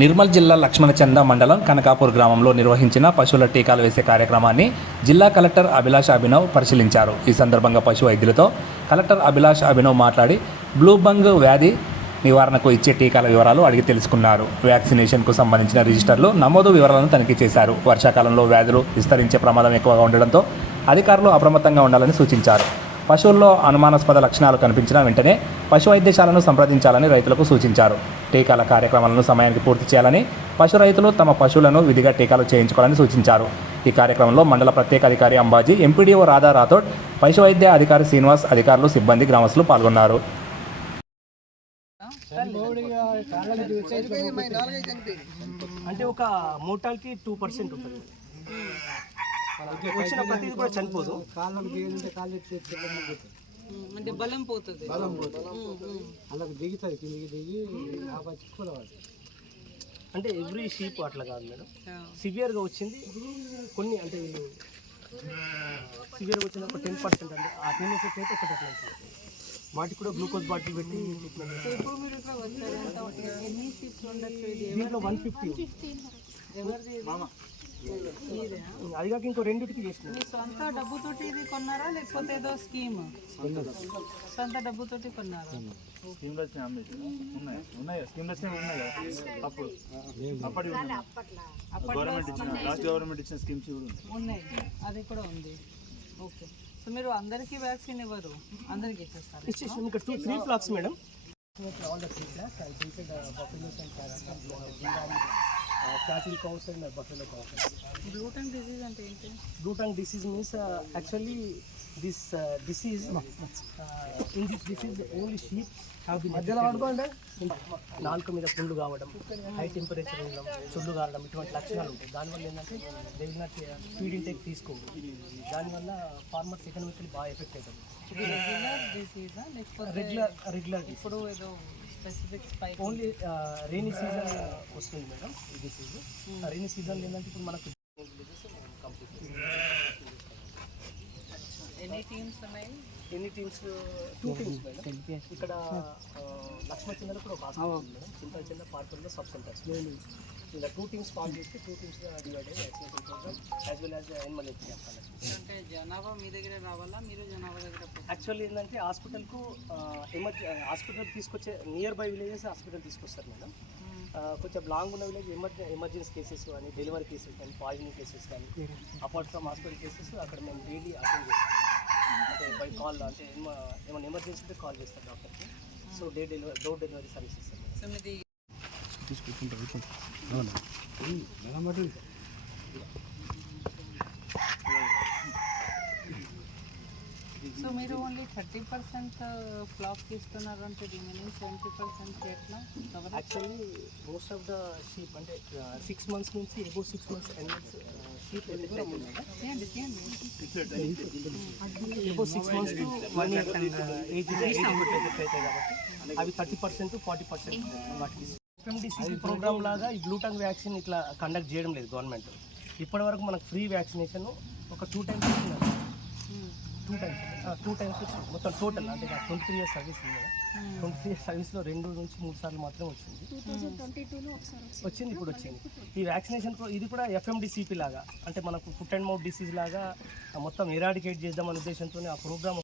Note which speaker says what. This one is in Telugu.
Speaker 1: నిర్మల్ జిల్లా లక్ష్మణచంద మండలం కనకాపూర్ గ్రామంలో నిర్వహించిన పశువుల టీకాలు వేసే కార్యక్రమాన్ని జిల్లా కలెక్టర్ అభిలాష్ అభినవ్ పరిశీలించారు. ఈ సందర్భంగా పశు వైద్యులతో కలెక్టర్ అభిలాష్ అభినవ్ మాట్లాడి బ్లూబంగ్ వ్యాధి నివారణకు ఇచ్చే టీకాల వివరాలు అడిగి తెలుసుకున్నారు. వ్యాక్సినేషన్కు సంబంధించిన రిజిస్టర్లు నమోదు వివరాలను తనిఖీ చేశారు. వర్షాకాలంలో వ్యాధులు విస్తరించే ప్రమాదం ఎక్కువగా ఉండడంతో అధికారులు అప్రమత్తంగా ఉండాలని సూచించారు. పశువుల్లో అనుమానాస్పద లక్షణాలు కనిపించిన వెంటనే పశు వైద్యశాలను సంప్రదించాలని రైతులకు సూచించారు. టీకాల కార్యక్రమాలను సమయానికి పూర్తి చేయాలని పశు రైతులు తమ పశువులను విధిగా టీకాలు చేయించుకోవాలని సూచించారు. ఈ కార్యక్రమంలో మండల ప్రత్యేక అధికారి అంబాజీ ఎంపీడీఓ రాధా రాథోడ్ పశు వైద్య అధికారి శ్రీనివాస్ అధికారులు సిబ్బంది గ్రామస్తులు పాల్గొన్నారు.
Speaker 2: అంటే ఒక మోటాల్కి టూ పర్సెంట్ ఉంటుంది. వచ్చిన ప్రతిది కూడా చనిపోదు.
Speaker 3: కాళ్ళకు కాళ్ళు.
Speaker 4: అంటే బలం పోతుంది.
Speaker 3: బలం పోతుంది. అలాగ దిగుతుంది కిందికి దిగి ఆ
Speaker 2: అంటే ఎవ్రీ షీప్ అట్లా కాదు మేడం. సివియర్గా వచ్చింది కొన్ని అంటే సివియర్గా వచ్చిన ఒక టెన్ పర్సెంట్ అంటే ఆ టెన్ ఎఫెక్ట్ అయితే ఒకటి అట్లా అవుతుంది వాటికి కూడా గ్లూకోజ్ బాటిల్ పెట్టి దీంట్లో వన్ ఫిఫ్టీ అది కాక ఇంకో రెండింటికి చేసినాం
Speaker 4: మీ సొంత డబ్బుతోటి ఇది కొన్నారా? లేకపోతే ఏదో స్కీమ్? సొంత డబ్బుతోటి కొన్నారా?
Speaker 5: ఉన్నాయి? ఉన్నాయి? స్కీమ్లు వచ్చినాయి? ఉన్నాయి? కదా అప్పుడు? అప్పటి గవర్నమెంట్ ఇచ్చిన లాస్ట్ గవర్నమెంట్ ఇచ్చిన స్కీమ్స్ ఉన్నాయి.
Speaker 4: ఉన్నాయి. అది కూడా ఉంది. ఓకే. సో మీరు అందరికీ వ్యాక్సిన్ ఇవ్వరు. అందరికీ ఇచ్చేస్తారు.
Speaker 2: ఇచ్చేసాం ఇంకా two three flocks madam cattle cows and buffalo cows
Speaker 4: glutton disease అంటే ఏంటి?
Speaker 2: This uh, disease uh, in this disease only sheep have been మధ్యలో పడుకోండి నాలుక మీద పుండు కావడం హై టెంపరేచర్ ఉండడం చుళ్ళు కారడం ఇటువంటి లక్షణాలు ఉంటాయి. దానివల్ల ఏంటంటే they will not feed intake తీసుకోవు దానివల్ల ఫార్మర్స్ ఎకనామికలీ బాగా ఎఫెక్ట్ అవుతుంది
Speaker 4: డిసీజా
Speaker 2: రెగ్యులర్ రెగ్యులర్
Speaker 4: ఇప్పుడు ఏదో specific spike
Speaker 2: only rainy season వస్తుంది మేడం ఇది సీజన్ రైనీ సీజన్ ఏంటంటే ఇప్పుడు మనకు
Speaker 4: టీమ్స్ ఉన్నాయి.
Speaker 2: ఎన్ని టీమ్స్ టూ టీమ్స్ మేడం. ఇక్కడ లక్ష్మణ చిన్న కూడా ఒక హాస్పిటల్ ఉంది మేడం. చింత చిన్న పార్కుల్లో సబ్ సెంటర్స్ ఇలా టూ టీమ్స్ ఫామ్ చేసి టూ టీమ్స్ డివైడ్ అయ్యి vaccination programme as well as animal
Speaker 4: అంటే జనాభా మీ దగ్గర రావాలా? మీరు జనాభా దగ్గర
Speaker 2: యాక్చువల్లీ ఏంటంటే హాస్పిటల్కు ఎమర్జె హాస్పిటల్ తీసుకొచ్చే నియర్ బై విలేజెస్ హాస్పిటల్ తీసుకొస్తారు మేడం. ఆ, కొంచెం లాంగ్ ఉన్న విలేజ్ ఎమర్జె ఎమర్జెన్సీ కేసెస్ కానీ డెలివరీ కేసెస్ కానీ పాయిజనింగ్ కేసెస్ కానీ అపార్ట్ ఫ్రమ్ హాస్పిటల్ కేసెస్ అక్కడ మేము డైలీ అటెండ్ చేస్తాం అంటే బై కాల్ అంటే ఏమ- ఏమైనా ఎమర్జెన్సీ కాల్ చేస్తారు డాక్టర్కి. So day delivery door delivery service ఇస్తాం మేడం.
Speaker 4: సో మీది సో మీరు ఓన్లీ థర్టీ పర్సెంట్ ఫ్లాక్ తీసుకున్నారు అంటే రిమైనింగ్ సెవెంటీ పర్సెంట్ ఎట్లా
Speaker 2: actually most of the sheep అంటే సిక్స్ మంత్స్ నుంచి ఎబో సిక్స్ మంత్స్
Speaker 4: చేయండి చేయండి
Speaker 2: above six months to one year age అవుతాయి కాబట్టి అవి థర్టీ పర్సెంట్ ఫార్టీ పర్సెంట్ వాటికి ఎఫ్ఎండిసి ప్రోగ్రామ్ లాగా ఈ బ్లూటంగ్ వ్యాక్సిన్ ఇట్లా కండక్ట్ చేయడం లేదు గవర్నమెంట్ ఇప్పటి వరకు మనకు ఫ్రీ వ్యాక్సినేషన్ ఒక two times two times two times వచ్చింది మొత్తం టోటల్ అంటే ట్వంటీ త్రీ ఇయర్స్ సర్వీస్ ఉంది కదా. ట్వంటీ త్రీ ఇయర్స్ సర్వీస్లో రెండు నుంచి మూడు సార్లు మాత్రమే వచ్చింది. వచ్చింది. ఇప్పుడు వచ్చింది. ఈ వ్యాక్సినేషన్ ఇది కూడా ఎఫ్ఎండిసిపి లాగా. అంటే మనకు ఫుట్ అండ్ మౌత్ డిసీజ్ లాగా మొత్తం ఎరాడికేట్ చేద్దాం అనే ఉద్దేశంతో ఆ ప్రోగ్రామ్